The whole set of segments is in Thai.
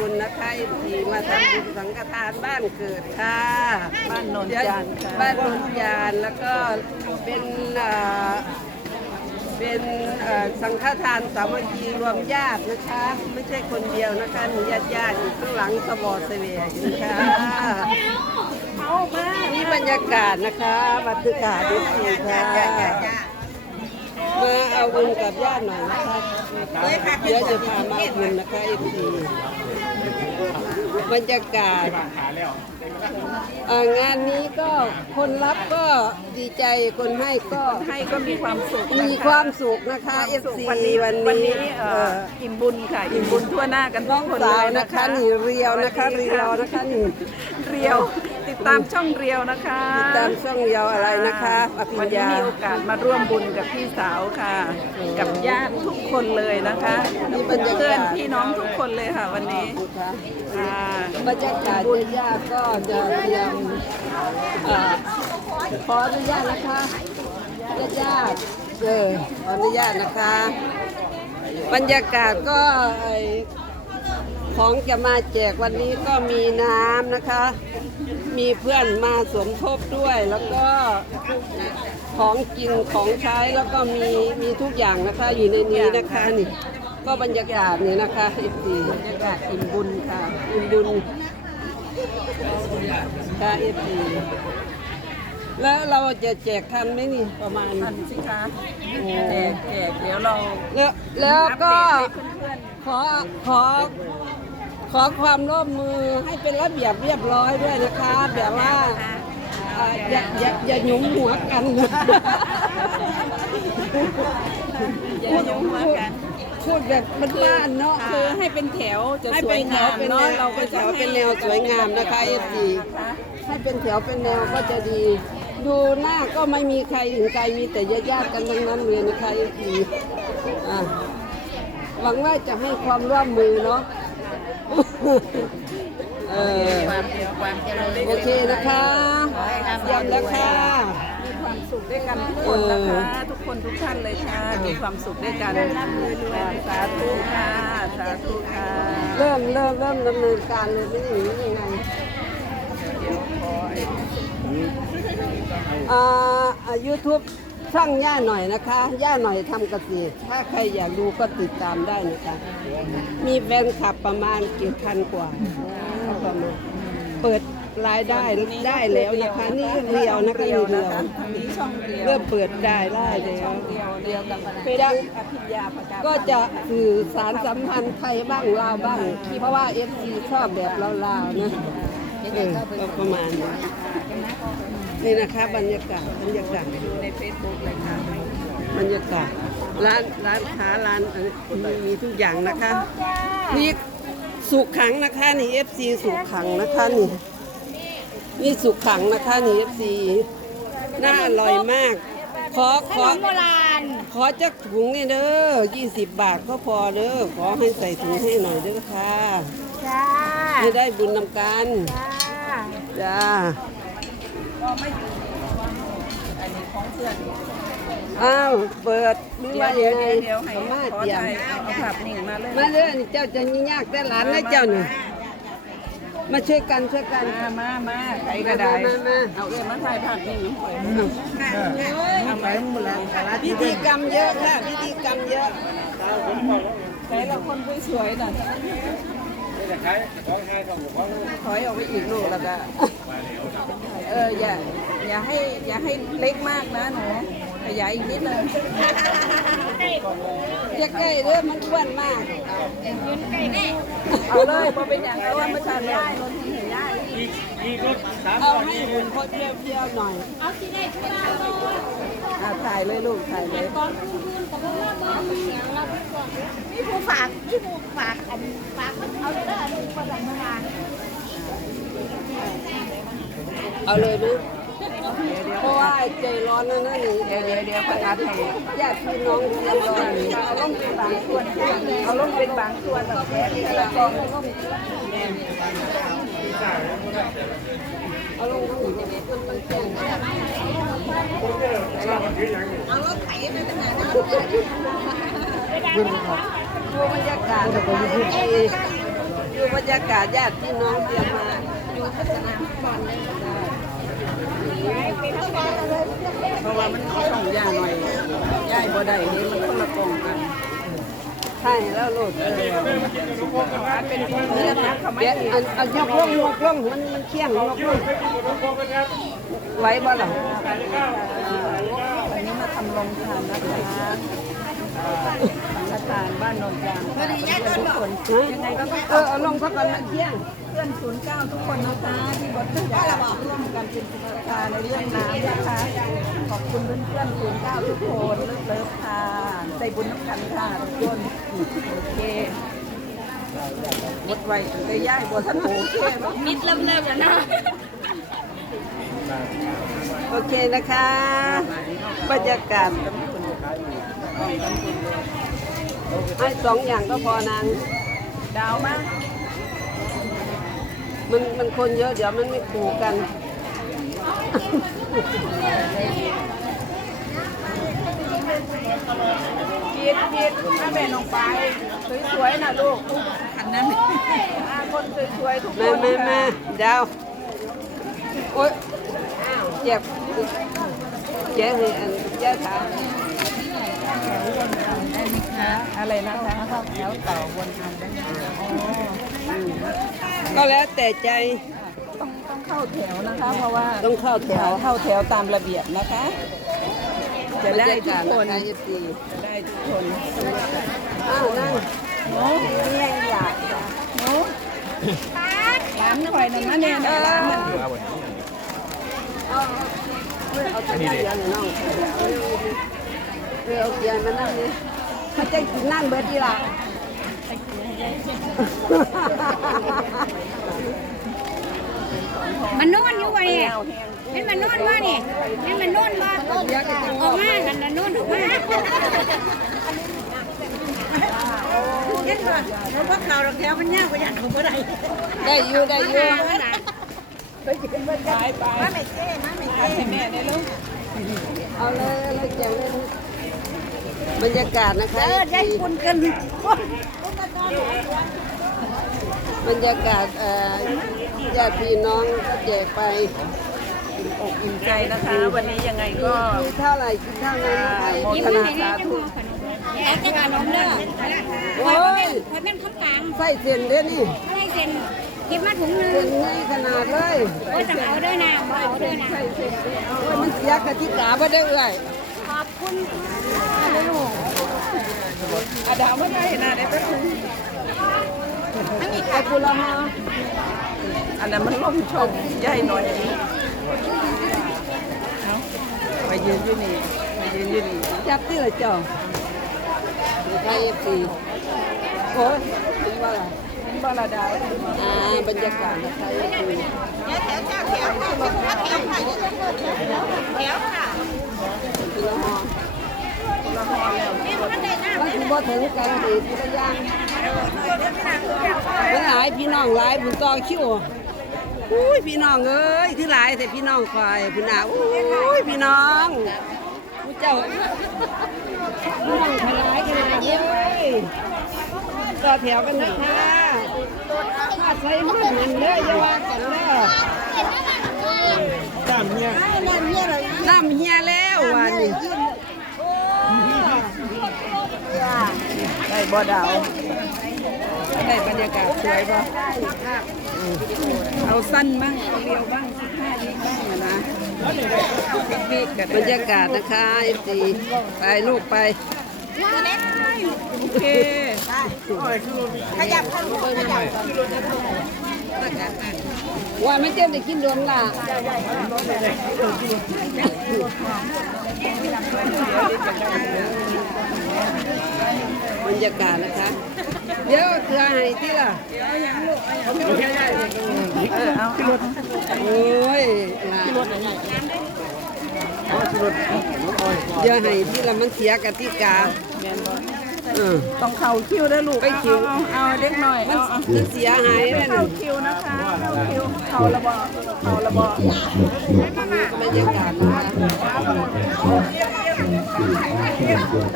บุญนะคะที่มาทำบุญสังฆทานบ้านเกิดค่ะ บ้านโนนจานค่ะบ้านโนนจานแล้วก็เป็นเอ่อเป็นเอ่อสังฆทานสามัคคีรวมญาตินะคะ ไม่ใช่คนเดียวนะคะมีญาติญาติๆอยู่ข้างหลังสบอเสวียอยู่นะคะนี่บรรยากาศนะคะบรรยากาศดีค่ะมาเอาบุญกับญาติหน่อยนะคะเดี๋ยวจะพามาเอาบุญนะคะเอฟซี บรรยากาศเอ่องานนี้ก็คนรับก็ดีใจคนให้ก็ให้ก็มีความสุขนะะมีความสุขนะคะเอฟสุขซีวันนี้วันวันนี้นี้เอ่เอ่อออิ่มบุญค่ะอิ่มบุญทั่วหน้ากันทุน้อกงคนสาเลวยนะนะคะคะหนีเรียวนะคะเรียวนะคะหนีเรียว ติดตามช่องเรียวนะคะตามช่องเรียวอะไรนะคะอภิวันญนี้ญามีโอกาสมาร่วมบุญกับพี่สาวค่ะ กับญาติทุกคนเลยนะคะนี่บรรยากาศเพื่อนพี่น้องทุกคนเลยค่ะ วันนี้นะคะค่ะบรรยากาศญาติๆก็จะเตรียมเอ่อขออนุญาตนะคะญาติๆเออขออนุญาตนะคะ บรรยากาศก็ไอ้ของจะมาแจกวันนี้ก็มีน้ำนะคะ มีเพื่อนมาสมทบด้วย แล้วก็ของกินของใช้แล้วก็มีมีทุกอย่างนะคะอยู่ในนี้นะคะนี่ ก็บรรยากาศนี่นะคะอีกทีบรรยากาศอิ่มบุญค่ะอิ่มบุญค่ะเอฟซีแล้วเราจะแจกทันไหมนี่ประมาณทันสิคะแจกแจกเดี๋ยวเราแล้วแล้วก็อัปเดตให้เพื่อนขอขอ ขอความร่วมมือให้เป็นระเบียบเรียบร้อยด้วยนะคะแบบว่าเอ่ออย่าอย่าอย่าหยุมหัวกันอย่ายุ่งหัวกันพูดแบบบ้านๆเนาะคือให้เป็นแถวจะให้สวเป็ยนแถงาวมเป็นแนเนาะวเราก็เป็นแถจะวเป็นแนวสวยงามนะคะเอฟซีนะคะให้เป็นแถวเป็นแนวก็จะดี ดูหน้าก็ไม่มีใครถึงไกลมีแต่ญาติๆกันทั้งนั้นเลยนะคะเอฟซีอะหวังว่าจะให้ความร่วมมือเนาะ เออความเดียวความเจริญโอเคนะคะเยี่ยมแล้วค่ะมีความสุขด้วยกันทุกคนนะคะ ทุกคนทุกท่านเลยค่ะ มีความสุขด้วยกันสาธุค่ะสาธุค่ะ เริ่มเริ่มเริ่มดำเนินการเลยไม่ได้หนียังไงอ่ายูทูบ ช่องย่าหน่อยนะคะ ย่าหน่อยทำเกษตรถ้าใครอยากดูก็ติดตามได้นะคะ มีแฟนคลับประมาณกี่พันกว่าประมาณเปิดรายได้ได้แล้วนะคะนี่เรียวนะคะเรีนี่ยวเรีนะยวคะอันนี้ช่องเรียวเริ่มเปิดได้ได้แล้วเรียวเรียวกับไปดังอภิญญาประกาศก็จะสื่อสารสัมพันธ์ไทยบ้างลาวบ้าง เพราะว่าเอฟซีชอบแบบลาวๆนะเออก็ประมาณนี้ นี่นะคะบรรยากาศบรรยากาศดูในเฟซบุ๊กเลยค่ะบรรยากาศร้านร้านค้าร้านอะไรมีมีทุกอย่างนะคะนี่สุขขังนะคะนี่เอฟซีสุขขังนะคะนี่นี่สุขขังนะคะนี่เอฟซีน่าอร่อยมาก ขอขอโบราณขอจักถุงนี่เด้อยี่สิบบาทก็พอเด้อขอให้ใส่ถุงให้หน่อยเด้อค่ะจ้าให้ได้บุญนำกันจ้าจ้า อันนี้ของเพื่อนอ้าวเปิดหรือเดี๋ยว่าวเดี๋ยยัวงไงเดี๋ยวให้สามารถขอเตรียมถ่ายเอาเอาภาพนิ่งมาเลยมาเด้อนี่เจ้าจะยุ่งยากแต่หลานนะเจ้านี่มาช่วยกันช่วยกันมามามาใครก็ได้มามาเอาเอ็มมาถ่ายภาพนิ่งน้ำข่อยเอาไปพิธีกรรมเยอะค่ะพิธีกรรมเยอะใครเราคนสวยๆน่ะถอยออกไปอีกลูกแล้วก็ เอออย่าอย่าให้อย่าให้เล็กมากนะหนูขยายอีกนิดนึงใกล้ๆเด้อมันอ้วนมากเอาเลยพอเป็นอย่างแล้วว่ามาทานได้นนทีเห็นได้เอาให้หุ่นคนเปรี้ยวๆหน่อยอะถ่ายเลยลูกถ่ายเลยพี่ผู้ฝากพี่ผู้ฝากอันฝากเอาเด้อลูกประดับมา เอาเลยนะเพราะว่าใจร้อนนะนั่นนี่เดี๋ยวเดี๋ยวเดี๋ยวประกาศให้ญาติพี่น้องใจร้อนเอาลงเป็นบางส่วนเอาลงเป็นบางส่วนแบบแค่นี้ละกองเอาลงมาหนึ่งคนมันแจ้งเอารถไถไปขนาดนั้นดูบรรยากาศดูบรรยากาศญาติพี่น้องเตรียมมาอยู่พัฒนาก่อนเลย เพราะว่ามันช่องย่าหน่อยย่ายบ่ได้เด้มันคนละกล่องกันใช่แล้วโลดเลยเป็นคนเลือกนะเขาไม่เดี๋ยวอันอันยกลงยกลงมันมันเคี่ยงยกลงไหวบ่หรออันนี้มาทำลงทานนะคะ ทานบ้านโนนยางทุกคนฮะเออเอาลงเท่ากันมันเคี่ยงเพื่อนศูนย์เก้าทุกคนนะคะที่บริจาคร่วมกันเป็นสังฆทานในเรื่องน้ำนะคะขอบคุณเพื่อนๆศูนย์เก้าทุกคนเลิฟเลิฟค่ะใจบุญน้ำกันค่ะทุกคนโอเคหมดไวได้ย่ายบัวท่านโอเคมิดเริ่มเริ่มแล้วนะโอเคนะคะ บรรยากาศ ให้สองอย่างก็พอนางดาวมากมันมันคนเยอะเดี๋ยวมันไม่คู่กัน กีดกีดถ้าแม่ลงไป สวยๆนะลูกขันนั้นคนสวยๆทุกคแม่นแม่แม่ค่ะดาวโอ๊ยเจ็บเจ็บเลยอันเจ็บขา ได้ไหมคะอะไรนะคะแถวเต่าวนทาได้ไหมอ๋อก็แล้วแต่ใจต้องต้องเข้าแถวนะคะ เพราะว่าต้องเข้าแถวเข้าแถวตามระเบียบนะคะ จะได้ทุกคนจะได้ทุกคนอ้าวนั่งโน้เรียอยากโน้ร้านคอยหนึ่งนะเนี่ยร้านน่ะเอาเอาเอาเกียร์หน่อยน้อง อเอาเกียร์มานั่งเนี่มันจะกินนั่งเบิดดีล่ะมันนอนอยู่วะเนี่ยเห็นมันนอนวะนี่เห็นมันนอนวะออกมากันนะนอนออกมาเห็นป่ะแล้วพวกเขาเราแถวมันยากกว่าอย่างของผู้ใดได้อยู่ได้อยู่ไปไปมาไม่เจ้มาไม่เจ้แม่ได้ลูกเอาเลยเอาเลยแจกเลย บรรยากาศนะคะ เออได้คุณกันบรรยากาศเอ่อญาติพี่น้องก็แจกไปอกอิ่มใจนะคะ วันนี้ยังไงก็มีเท่าไหร่กินเท่านั้นนะคะโมทนาสาธุแอบจะขนมเด้อโอ้ยคอยเป็นคำกลางใส่เส้นเด้อนี่ให้เซ็นเก็บมาถุงนึเส้นงใหญ่ขนาดเลยโอ้ยจะเอาด้วยนะเอาด้วยนะโอ้ยมันเสียกะทิกาบ่ได้เอ้ยขอบ คุณอาดาวไม่ได้นะได้แป๊บนึงไอ้ปุระมาอันนั้นมันล่มชมใหญ่หน่อยเอาไปยืนอยู่นี่ไปยืนอยู่นี่จับที่ละเจ้าไทยเอฟซีโอ้ยเป็นว่าล่ะเป็นบาลาดาวอ่าบรรยากาศนะคะเอฟซีแถวแถวแถวแถวแถวค่ะแถวค่ะ พี่น้องละครแล้วมันได้หน้ามันสิบ่ถึงกันสิทีละอย่างมันหลายพี่น้องหลายผู้ต่อคิวอุ้ยพี่น้องเอ้ยคือหลายแต่พี่น้องคอยพี่นาอุ้ยพี่น้องผู้เจ้าพี่น้องขลายกันเลยต่อแถวกันนะคะมาใส่มันเหมือนเลยอย่าว่ากันเด้อน้ำเนี่ยอะไรน้ำเฮียแล้ววันนี้ได้บ่ดาวได้บรรยากาศสวยป่ะเอาสั้นบ้างเอาเรียวบ้างสิบห้าวิบ้างนะนะปิกนิกกันบรรยากาศนะคะเอฟซีไปลูกไปโอเคขยับขยับขยับ ว่าไม่เจ็บได้กินโดนล่ะบรรยากาศนะคะ เดี๋ยวเกลือให้ที่ล่ะเออเอาขึ้นรถโอ้ยเดี๋ยวให้ที่ละมันเสียกติกา ต้องเข่าคิวได้ลูกไปคิวเอาเอาเอาเด็กหน่อยมันเอาเอามันเสียหายแล้วเข้านี่คิวนะคะเข้าคิวเข้าระบเข้าระบบรรยากาศนะคะเสี่ห้าหก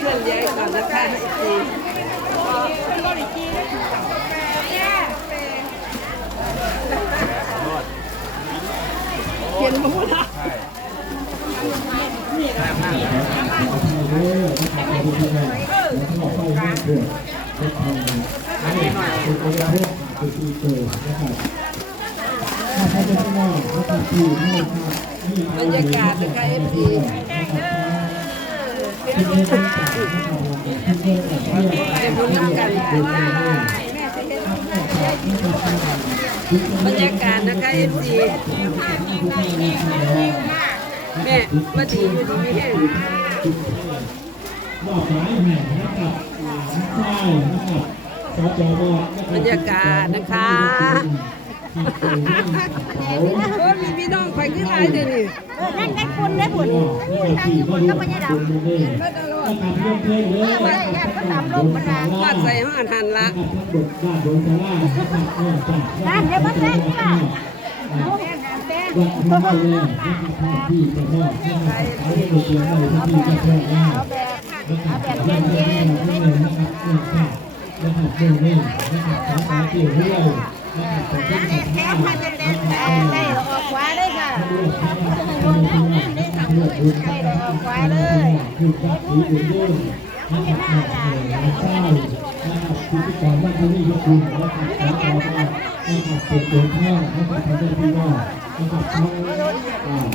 เคลื่อนย้ายก่อนนะคะสีเขีย นมาหมดละเออนะครับดูที่ไหนแล้วก็เข้องเพื่อนเพื่อนทำให้เป็นตัวเลขคือที่เกิดนะครับถ้าใครจะไม่ไห้ครับนี่บรรยากาศนะคะเอฟซีที่ไม่ต้องจ่ายนะครับที่เดจากเพื่อนไปบุญน้ำกัน บรรยากาศนะคะเอฟซีแม่ว่าดีอยู่ดีไม่แห้งดอกไม้แห่งนะครับใช่นะครับสจบบรรยากาศนะคะ โอ้ยมีพี่น้องไปขึ้นไรเดี๋ยวนี้นั่นกันคุณได้ผลทางญี่ปุ่นก็ไม่ได้ดำนะครับเพื่อนเพื่อนเลยไม่ได้ญาติก็ตามลงมาวาดใส่ห้านหันละนะครับทั้งบทบ้านบนศาลานะครับเนื่องจากนั่นเดี๋ยวมาแจ้งค่ะวัดพระแม่นะครับที่จะมอบให้เขาได้ดูเพียงในที่จะแจ้งได้นะครับแบบเย็นๆนะครับเนื่องจากนะครับเรื่องนี้นะครับของการเกี่ยวเรื่องนะครับของที่จะทำนะครับ ได้ออกขวาได้ค่ะเลือกนะครับเลือกบุญนะครับคือพระศรีบุญเรื่องนะครับเจ้านะครับพิธีกรวัดนี้ยกบุญนะครับขอขอนะครับเป็นตัวแทนนะครับพระเจ้าพี่น้องนะครับทั้ง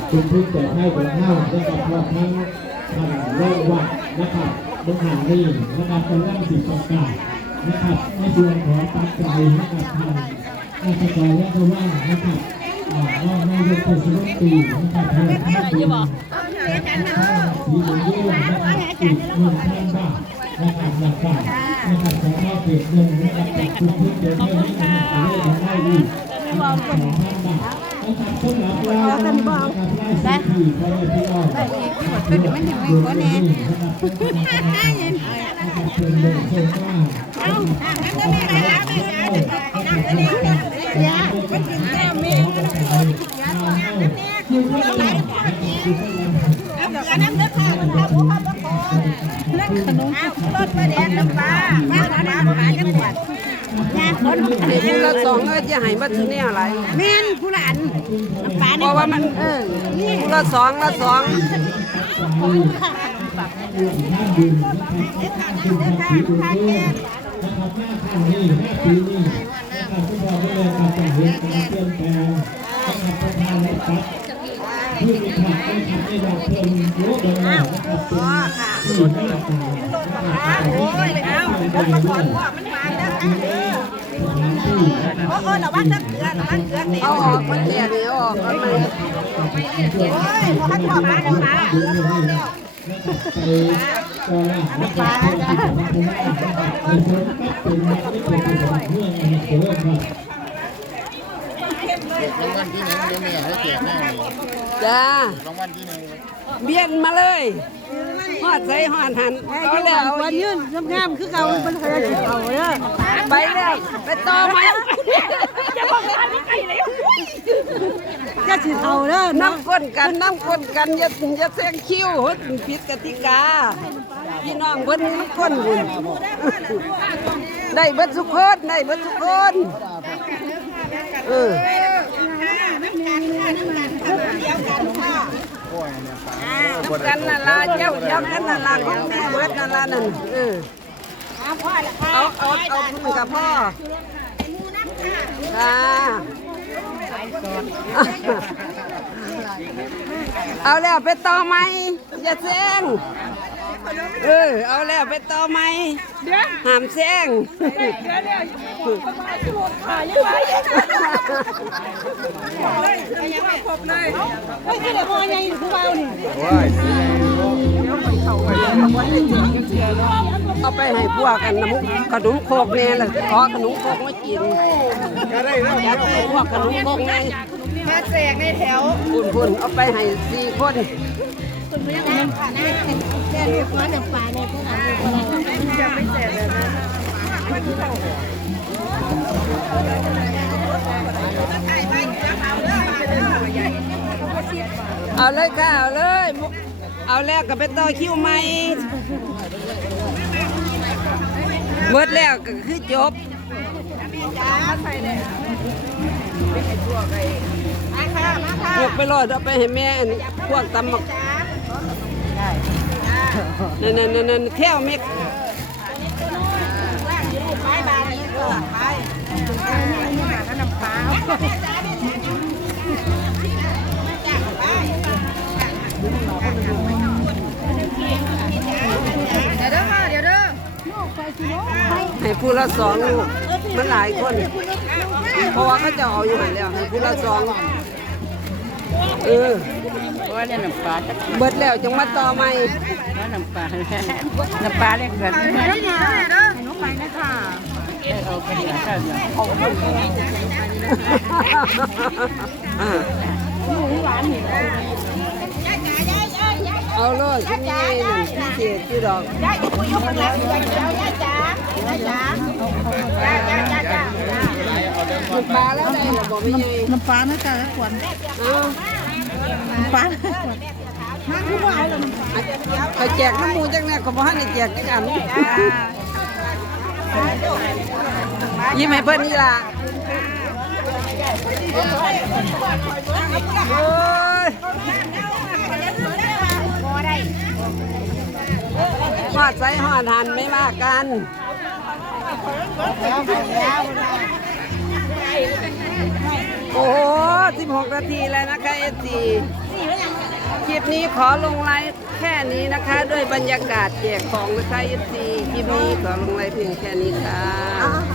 เป็นผู้แจกให้ของข้าวนะครับพร้อมทั้งท่างวัดนะครับบนหางนี้นะครับเป็นร่างสิบประกาศ นะครับในส่วนของปัจจัยนะครับทางราชการและก็ว่านะครับอ่าว่าไม่ยกไปสรุปตีนะครับเพื่อให้ดูสีเหลืองเยี่ยมนะครับอีกหนึ่งพันบาทนะครับหลักบาทนะครับสามารถเก็บเงินนะครับจากคุณที่เดินให้นะครับจะได้ได้ดีนะครั บองพันบาทนะครับสำหรับเรานะครับไล่สีที่ไปเลยพี่น้องเป็นมันยังไม่ก็แน่นะครับเป็นคนนะครับเป็นเดินเชิญว่าเอาอันนั้นไม่ได้แล้วไม่ได้นั่งก็ได้ยาก็กินแก้วเมฆก็ได้ยาตัวนั้นเนี่ยคือเท่าไหร่เอาเดี๋ยวน้ำเด้อค่ะมันทำบุญทำบุญนั่นขนมรถมาแดงน้ำปลามาหาน้ำหาจังหวัด ยาคนให้ผู้ละสองเอ้ยจะให้มาถึงเนี่ยอะไรเมนผู้ละอันน้ำปลาเพเนี่ยราะว่ามันเออผู้ละสองละสอง นะครับหน้าข้างนี้หน้าปีนี้นะครับทุกคนได้เลยเรียนการเปลี่ยนแลงนะครับปรานและปัดผู้มีขัดไม่ขัดไม่ดอกเพิ่มโยเลยนะครับเป็นผู้ให้ต่างนะครับโอ้ยเอแล้วก็ก่อนว่ามันมาแล้วค่ะโอ้โหระวังนักเกลือระวังเกลือเต็มเอาออกมันแก่เนี่ยเอาออกเอามาโอ้ยพอขันพ่อมาแล้วมาก็ล่ะนะครับเป็นที่ของคุณเป็ นคนเป็นนักเป็นคนเป็นเพื่อนนะครับเพื่อนครับรางวัลที่หนึ่งเดี๋ยวแม่ให้เกียรติแม่นี่จ้ารางวัลที่หนึ่งเบียนมาเลยหอดใส่หอดหันเอาแล้ววันยืนงามคือเก่ามันเคยจะเอาเด้อไปแล้วไปต่อไหมจะสิเอาเด้อน้ำก้นกันน้ำก้นกันอย่าอย่าแซงคิวเฮ้ยผิดกติกาพี่น้องเพิ่นน้ำก้นบุญได้เบิดทุกคนได้เบิดทุกคนเออ น้ำ กันนั่นล่ะเจ้าเจ้ากันนั่นล่ะของแม่เบิดนั่นล่ะนั่นเออเอาเอาเอาคุณกับพ่อค่ะเอาแล้วไปต่อไหมอย่าเซง เออเอาแล้วไปต่อไหมห้ามแซงไม่ใช่เดี๋ยวพอยังอยู่คือเบานี่เอาไปให้พวกกันน้ำขนมโคกแน่เลยขอขนมโคกมากินอยากให้พวกขนมโคกไงมาแจกในแถวพุ่นพุ่นเอาไปให้สี่คน แจกลูกน้อยน้ำปลาเนี่ยพวกอันนี้จะไม่แจเลยนะเอาเลยค่ะ เอาเลยมุกเอาแรกก็ไปต่อคิวใหม่เมื่อแล้วก็คือจบพวกไปรอดเอาไปให้แม่พวกตำบัก นั่นนั่นนั่นนั่นแถวเม็กเดี๋ยวเด้อเดี๋ยวเด้อให้ผู้ละสองลูกมันหลายคน เพราะว่าเขาจะเอาอยู่หันแล้วให้ผู้ละสอง เออว่าเนี่ยน้ำปลาจะเบิดแล้วจังมาต่อใหม่ว่าน้ำปลาน้ำปลาเล็กเกินเดี๋ยวเด้อเดี๋ยวเด้อหนูไปนะค่ะเอาไปดีข้าวเนี่ยอ่าเอาเลยที่นี่หนึ่งพิเศษที่ดอกยายจะคุยยกกันแล้วยายจ๋ายายจ๋ายายจ๋าจ้าจ้าจ้าจ้าหมด ปลาแล้วได้หรอบอกไม่ไงน้ำปลานะจ๊ะขวัญเอาน้ำปลาไปแจกน้ำหมูจังเนี่ยเขาบอกให้ได้แจกจังอันยิ้มให้เพิ่นนี่ล่ะโอ้ยพอได้หอดใส่หอดหันไม่ว่ากัน โอ้โห16 นาทีแล้วนะคะเอซีคลิปนี้ขอลงไลฟ์แค่นี้นะคะ ด้วยบรรยากาศแจกของนะคะเอซีคลิปนี้ขอลงไลฟ์เพียงแค่นี้ค่ะ